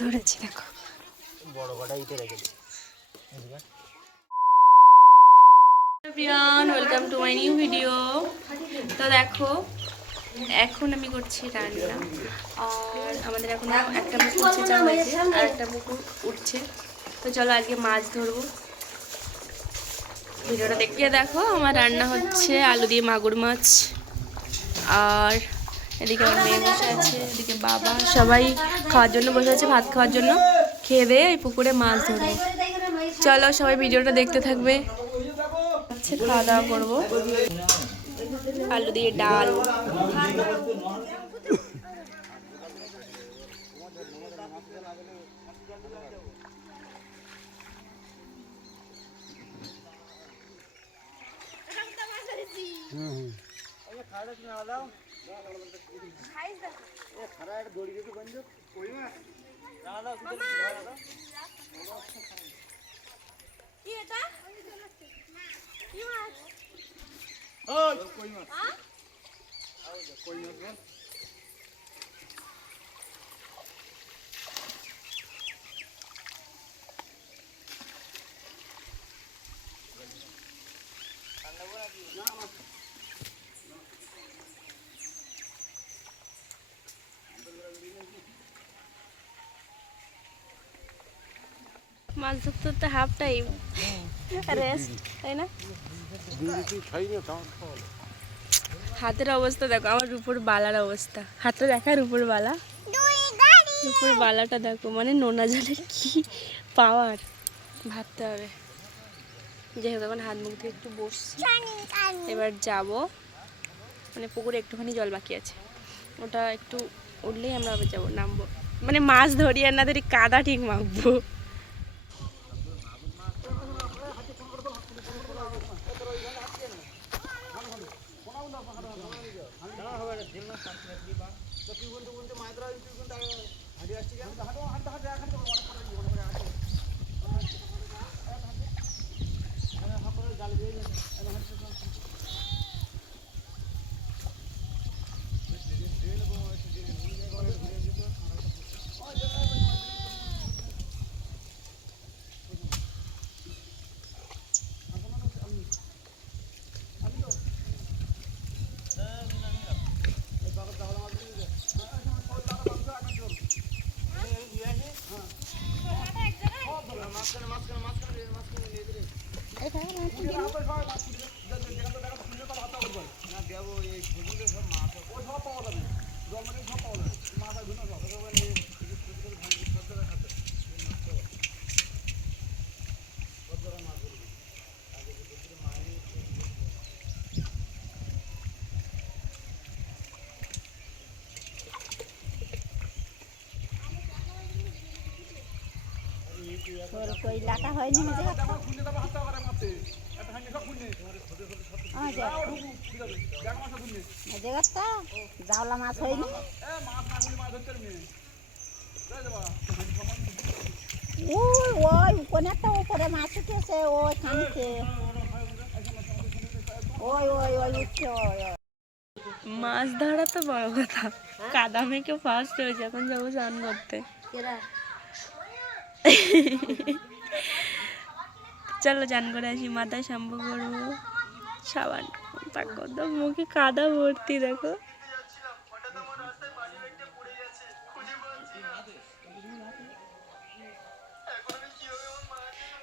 ধরেছি দেখো বড় কটা ইটে রেখেছি। Everyone, welcome to my new video. তো দেখো এখন আমি করছি রান্না, আর আমাদের এখন একটা পুকুর ছেঁচা হয়েছে আর একটা পুকুর উঠছে। তো চলো আজকে মাছ ধরবো, ভিডিওটা দেখতে দেখো। আমার রান্না হচ্ছে আলু দিয়ে মাগুর মাছ, আর এদিকে আমার মেয়ে বসে আছে, এদিকে বাবা, সবাই খাওয়ার জন্য বসে আছে, ভাত খাওয়ার জন্য। খেয়ে দিয়ে এই পুকুরে মাছ ধরবো। চলো সবাই ভিডিওটা দেখতে থাকবে। আচ্ছা, খাওয়া দাওয়া করবো, আলু দিয়ে ডাল। মাছ ধরতে ধরতে হাফ টাইম রেস্ট, তাই না? হাতের অবস্থা দেখো, আমার উপর বালার অবস্থা। হাতটা দেখার উপর বালা, উপর বালাটা দেখো, মানে নোনা জলের কি পাওয়ার, ভাবতে হবে। যাই হোক, এখন হাত মুখ দিয়ে একটু বসছি, এবার যাব, মানে পুকুরে একটুখানি জল বাকি আছে, ওটা একটু উঠলেই আমরা আবার যাবো, নামবো, মানে মাছ ধরি আর না ধরি কাদা ঠিক মাখবো। कोयलाटा है नहीं जगह जगह जावला माछ है नहीं ওই ওই কোন একটা উপরে মাছ উঠেছে ওই খানিতে ওই ওই ওই উঠছে ওই। মাছ ধরা তো বড় কথা, কাদা মেখে ফার্স্ট হয়েছে, এখন যাবো স্নান করতে। চলো চান করে আসি, মাথায় শ্যাম্পু করবো, সাবান তো মুখে কাদা ভর্তি দেখো।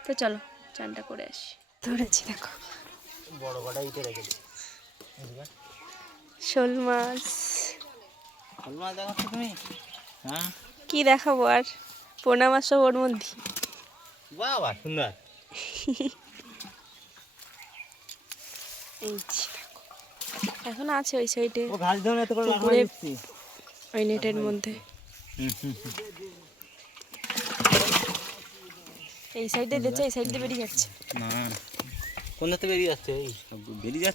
তো চলো চানটা করে আসি। ধরেছি দেখো বড় কটা ইটে রেখেছি। শোল মাছ। শোল মাছ দেখাচ্ছ তুমি? হ্যাঁ, কি দেখাবো আর, পোনা মাছ সব ওর মধ্যে। বাবা সুন্দর। এই দেখো, এখন আছে ওই সাইডে ঘাস ধরে এত করে পুকুরে, ওই নেটের মধ্যে। এই সাইডে দিচ্ছে, এই সাইড দিয়ে বেরিয়ে যাচ্ছে। না, কোন দিকে বেরিয়ে যাচ্ছে? এই বেরিয়ে যাচ্ছে।